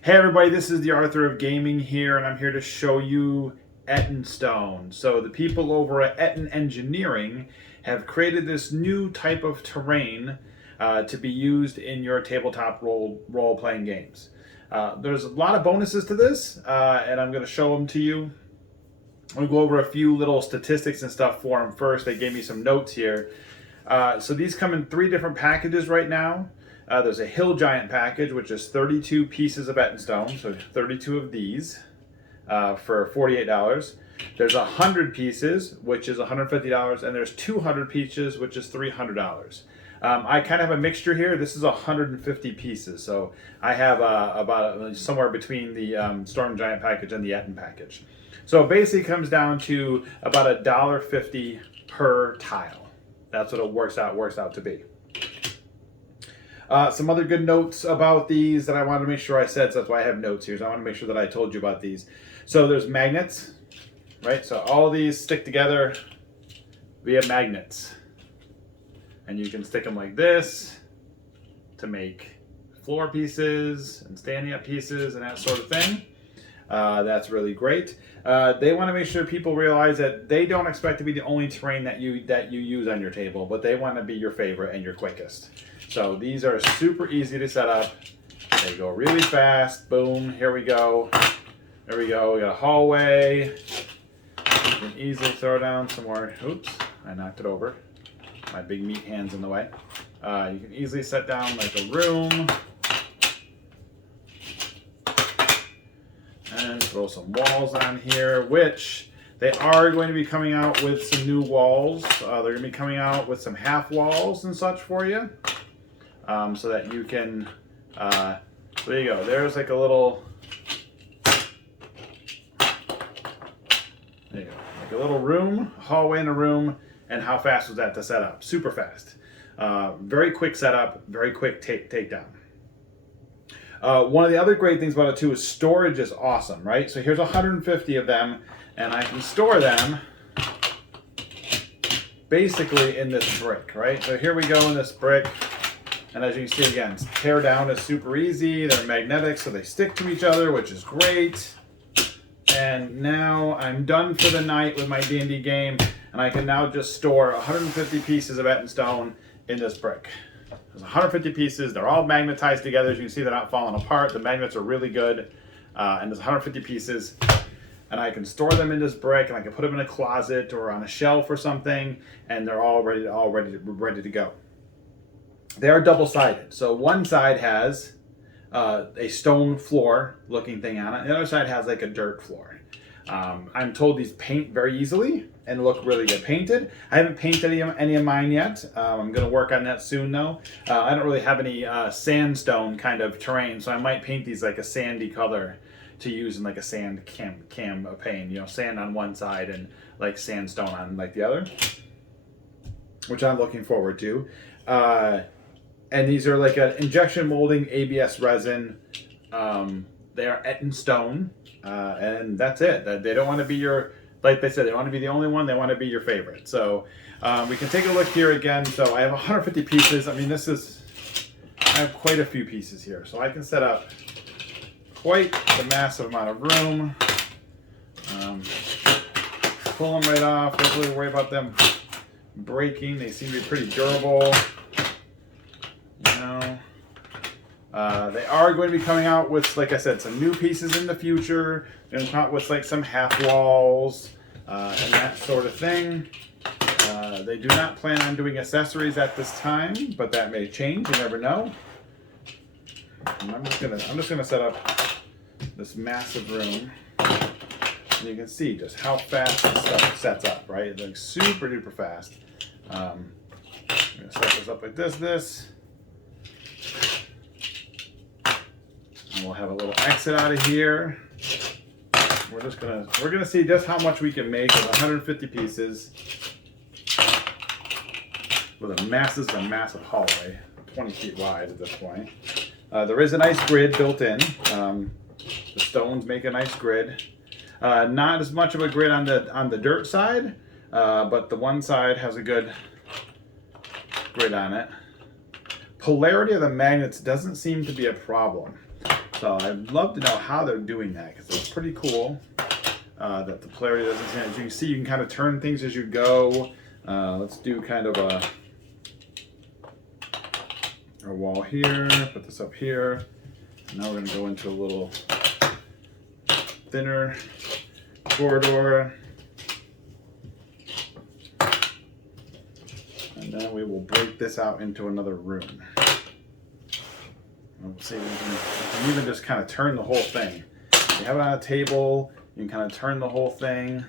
Hey everybody, this is the Arthur of Gaming here, and I'm here to show you Ettinstone. So the people over at Ettin Engineering have created this new type of terrain to be used in your tabletop role-playing games. There's a lot of bonuses to this, and I'm going to show them to you. I'm going to go over a few little statistics and stuff for them first. They gave me some notes here. So these come in 3 different packages right now. There's a Hill Giant package, which is 32 pieces of Ettinstone, so 32 of these for $48. There's 100 pieces, which is $150, and there's 200 pieces, which is $300. I kind of have a mixture here. This is 150 pieces, so I have about somewhere between the Storm Giant package and the Ettin package. So it basically comes down to about $1.50 per tile. That's what it works out to be. Some other good notes about these that I wanted to make sure I said, so that's why I have notes here. So I want to make sure that I told you about these. So there's magnets, right? So all these stick together via magnets. And you can stick them like this to make floor pieces and standing up pieces and that sort of thing. That's really great. They want to make sure people realize that they don't expect to be the only terrain that you use on your table, but they want to be your favorite and your quickest. So these are super easy to set up. They go really fast. Boom, here we go. There we go. We got a hallway. You can easily throw down some more. Oops, I knocked it over. My big meat hand's in the way. You can easily set down like a room. And throw some walls on here, which they are going to be coming out with some new walls. They're going to be coming out with some half walls and such for you. So that you can, there you go. There's like a little, there you go, like a little room, hallway in a room. And how fast was that to set up? Super fast. Very quick setup, very quick takedown. One of the other great things about it too is storage is awesome, right? So here's 150 of them, and I can store them basically in this brick, right? So here we go in this brick. And as you can see again, tear down is super easy. They're magnetic, so they stick to each other, which is great. And now I'm done for the night with my D&D game, and I can now just store 150 pieces of Ettinstone in this brick. There's 150 pieces. They're all magnetized together. As you can see, they're not falling apart. The magnets are really good. And there's 150 pieces. And I can store them in this brick, and I can put them in a closet or on a shelf or something, and they're all ready to go. They are double-sided. So one side has a stone floor looking thing on it. The other side has like a dirt floor. I'm told these paint very easily and look really good painted. I haven't painted any of mine yet. I'm going to work on that soon though. I don't really have any sandstone kind of terrain, so I might paint these like a sandy color to use in like a sand campaign. You know, sand on one side and like sandstone on like the other, which I'm looking forward to. And these are like an injection molding ABS resin. They are Ettinstone, and that's it. They don't want to be your, like they said, they want to be the only one. They want to be your favorite. So we can take a look here again. So I have 150 pieces. I mean, I have quite a few pieces here. So I can set up quite the massive amount of room. Pull them right off. Don't really worry about them breaking. They seem to be pretty durable. They are going to be coming out with, like I said, some new pieces in the future. They're going to come out with like some half walls and that sort of thing. They do not plan on doing accessories at this time, but that may change. You never know. And I'm just gonna set up this massive room. And you can see just how fast this stuff sets up, right? It's like super duper fast. I'm gonna set this up like this. And we'll have a little exit out of here. We're gonna see just how much we can make with 150 pieces with a massive hallway, 20 feet wide at this point. There is a nice grid built in. The stones make a nice grid. Not as much of a grid on the dirt side, but the one side has a good grid on it. Polarity of the magnets doesn't seem to be a problem. So I'd love to know how they're doing that, because it's pretty cool that the polarity doesn't change. As you can see, you can kind of turn things as you go. Let's do kind of a wall here, put this up here. Now we're going to go into a little thinner corridor. And then we will break this out into another room. We'll see, we can even just kind of turn the whole thing. If you have it on a table, you can kind of turn the whole thing.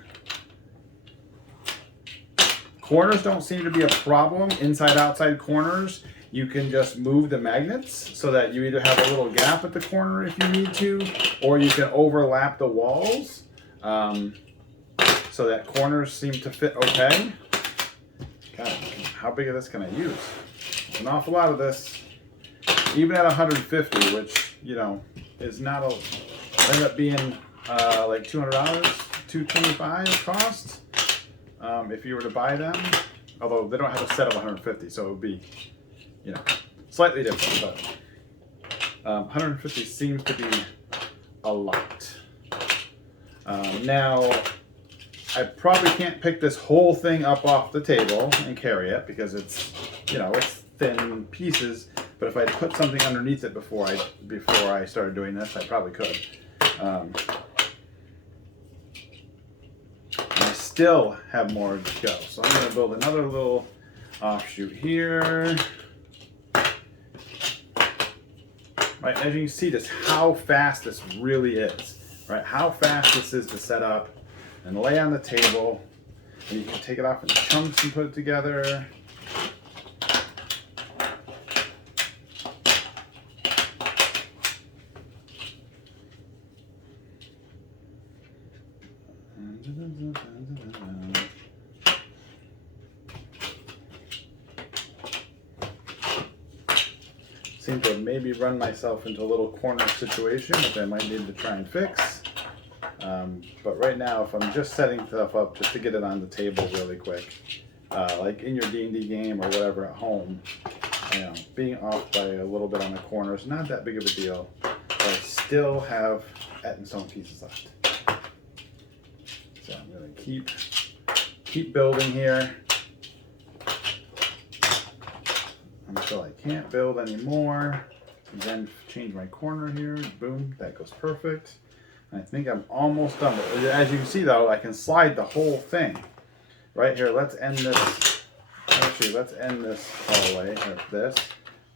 Corners don't seem to be a problem. Inside, outside corners, you can just move the magnets so that you either have a little gap at the corner if you need to, or you can overlap the walls so that corners seem to fit okay. God, how big of this can I use? An awful lot of this. Even at 150, which, you know, is not a, end up being like $200, $225 cost if you were to buy them. Although they don't have a set of 150, so it would be, you know, slightly different. But 150 seems to be a lot. Now, I probably can't pick this whole thing up off the table and carry it because it's, you know, it's thin pieces. But if I put something underneath it before I started doing this, I probably could. I still have more to go. So I'm going to build another little offshoot here. Right, as you can see, just how fast this really is. Right, how fast this is to set up and lay on the table. And you can take it off in chunks and put it together. Seem to maybe run myself into a little corner situation, which I might need to try and fix. But right now, if I'm just setting stuff up just to get it on the table really quick, like in your D&D game or whatever at home, you know, being off by a little bit on the corner is not that big of a deal. But I still have Ettinstone pieces left. So I'm going to keep building here until I can't build anymore. And then change my corner here. Boom, that goes perfect. And I think I'm almost done. But as you can see though, I can slide the whole thing. Right here, let's end this. Actually, let's end this hallway with this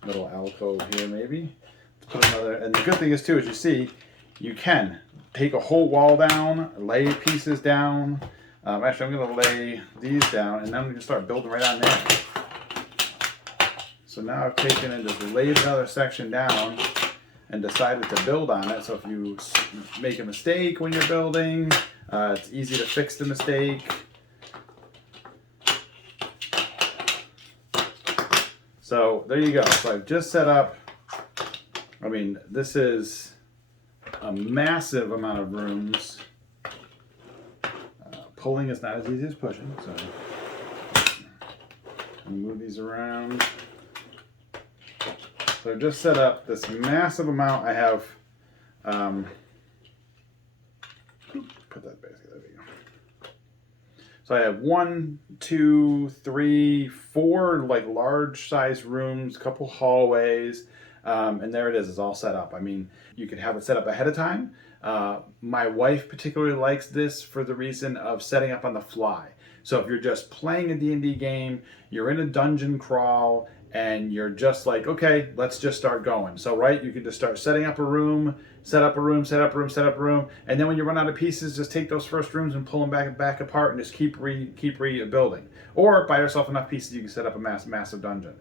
little alcove here maybe. Let's put another, and the good thing is too, as you see, you can take a whole wall down, lay pieces down. Actually, I'm going to lay these down, and then I'm going to start building right on there. So now I've taken and just laid another section down and decided to build on it. So if you make a mistake when you're building, it's easy to fix the mistake. So there you go. So I've just set up, I mean, this is a massive amount of rooms. Pulling is not as easy as pushing, so I'll move these around. So I've just set up this massive amount. I have, put that back, there we go. So I have 1, 2, 3, 4 like large size rooms, a couple hallways, and there it is, it's all set up. I mean, you could have it set up ahead of time. My wife particularly likes this for the reason of setting up on the fly. So if you're just playing a D&D game, you're in a dungeon crawl, and you're just like, okay, let's just start going. So, right, you can just start setting up a room, set up a room, set up a room, set up a room, and then when you run out of pieces, just take those first rooms and pull them back apart and just keep rebuilding. Or buy yourself enough pieces you can set up a massive dungeon.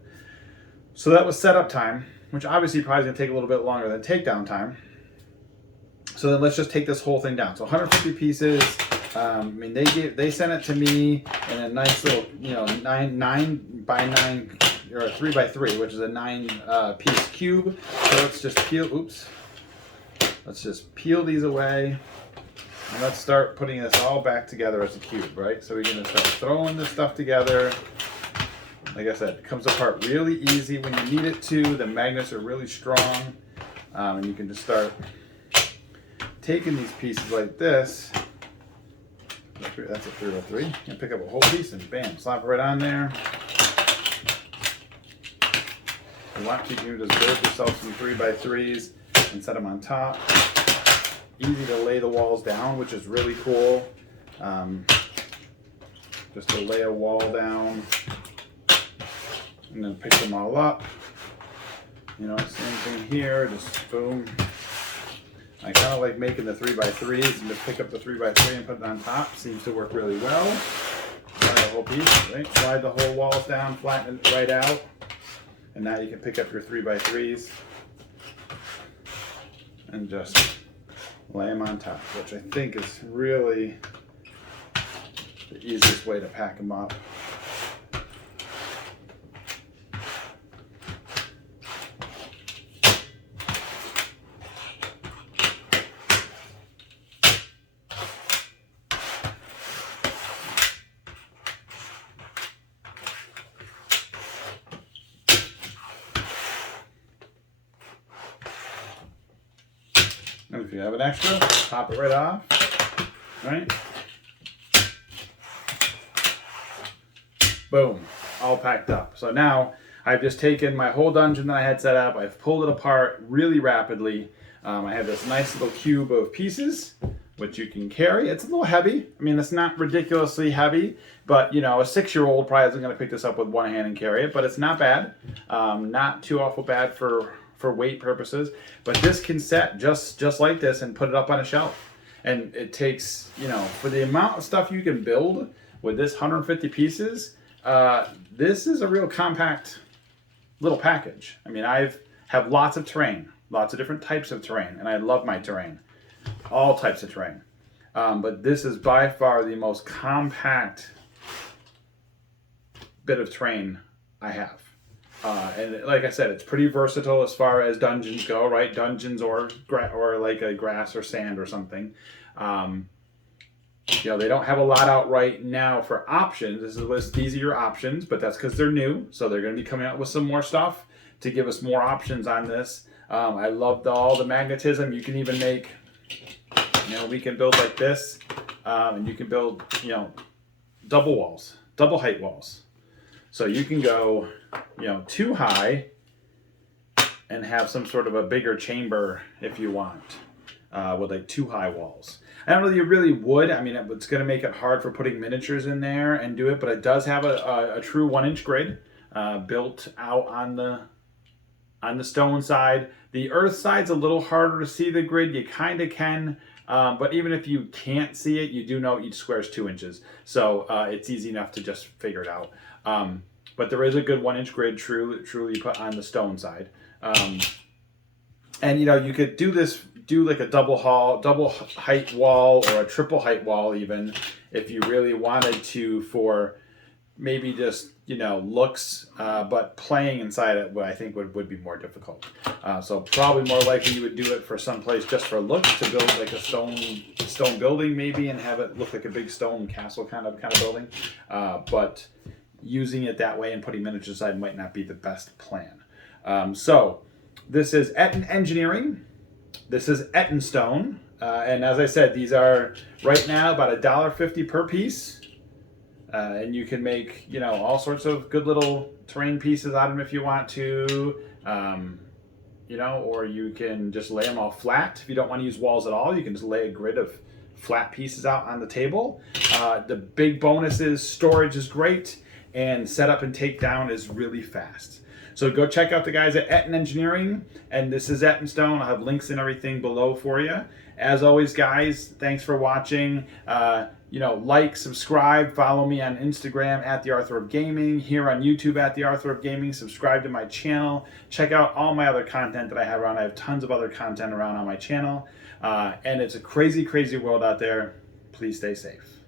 So that was setup time, which obviously probably is going to take a little bit longer than takedown time. So then let's just take this whole thing down. So 150 pieces. I mean, they sent it to me in a nice little, you know, 9 by 9 or 3 by 3, which is a 9 piece cube. So let's just peel. Let's just peel these away, and let's start putting this all back together as a cube, right? So we're gonna start throwing this stuff together. Like I said, it comes apart really easy when you need it to. The magnets are really strong. And you can just start taking these pieces like this. That's a 303. You can pick up a whole piece and bam, slap it right on there. If you want to, you can just build yourself some 3x3s and set them on top. Easy to lay the walls down, which is really cool. Just to lay a wall down and then pick them all up. You know, same thing here, just boom. I kind of like making the 3x3s and just pick up the 3x3 and put it on top. Seems to work really well. Slide the whole piece, right? Slide the whole walls down, flatten it right out. And now you can pick up your 3x3s and just lay them on top, which I think is really the easiest way to pack them up. And if you have an extra, pop it right off, right? Boom, all packed up. So now I've just taken my whole dungeon that I had set up, I've pulled it apart really rapidly. I have this nice little cube of pieces, which you can carry. It's a little heavy. I mean, it's not ridiculously heavy, but you know, a 6-year-old probably isn't gonna pick this up with one hand and carry it, but it's not bad. Not too awful bad for weight purposes, but this can set just like this and put it up on a shelf. And it takes, you know, for the amount of stuff you can build with this 150 pieces, this is a real compact little package. I mean, have lots of terrain, lots of different types of terrain, and I love my terrain, all types of terrain. But this is by far the most compact bit of terrain I have. And like I said, it's pretty versatile as far as dungeons go, right? Dungeons or like a grass or sand or something. You know, they don't have a lot out right now for options. These are your options, but that's because they're new. So they're going to be coming out with some more stuff to give us more options on this. I loved all the magnetism. You can even make, you know, we can build like this, and you can build, you know, double walls, double height walls. So you can go, you know, too high and have some sort of a bigger chamber if you want, with like 2 high walls. I don't know that you really would. I mean, it's going to make it hard for putting miniatures in there and do it, but it does have a true 1-inch grid built out on the stone side. The earth side's a little harder to see the grid. You kind of can, but even if you can't see it, you do know each square is 2 inches. So it's easy enough to just figure it out. But there is a good 1-inch grid truly put on the stone side. And you know, you could do like a double height wall or a triple height wall even, if you really wanted to, for maybe just, you know, looks, but playing inside it, I think would be more difficult. So probably more likely you would do it for someplace just for looks, to build like a stone building maybe and have it look like a big stone castle kind of building. But using it that way and putting miniatures aside might not be the best plan. So this is Ettin Engineering. This is Ettinstone. And as I said, these are right now about $1.50 per piece. And you can make, you know, all sorts of good little terrain pieces out of them if you want to. You know, or you can just lay them all flat. If you don't want to use walls at all, you can just lay a grid of flat pieces out on the table. The big bonus is storage is great, and setup and takedown is really fast. So go check out the guys at Ettin Engineering, and this is Ettinstone. I'll have links and everything below for you. As always, guys, thanks for watching. You know, like, subscribe, follow me on Instagram at The Arthur of Gaming, here on YouTube at The Arthur of Gaming. Subscribe to my channel. Check out all my other content that I have around. I have tons of other content around on my channel. And it's a crazy, crazy world out there. Please stay safe.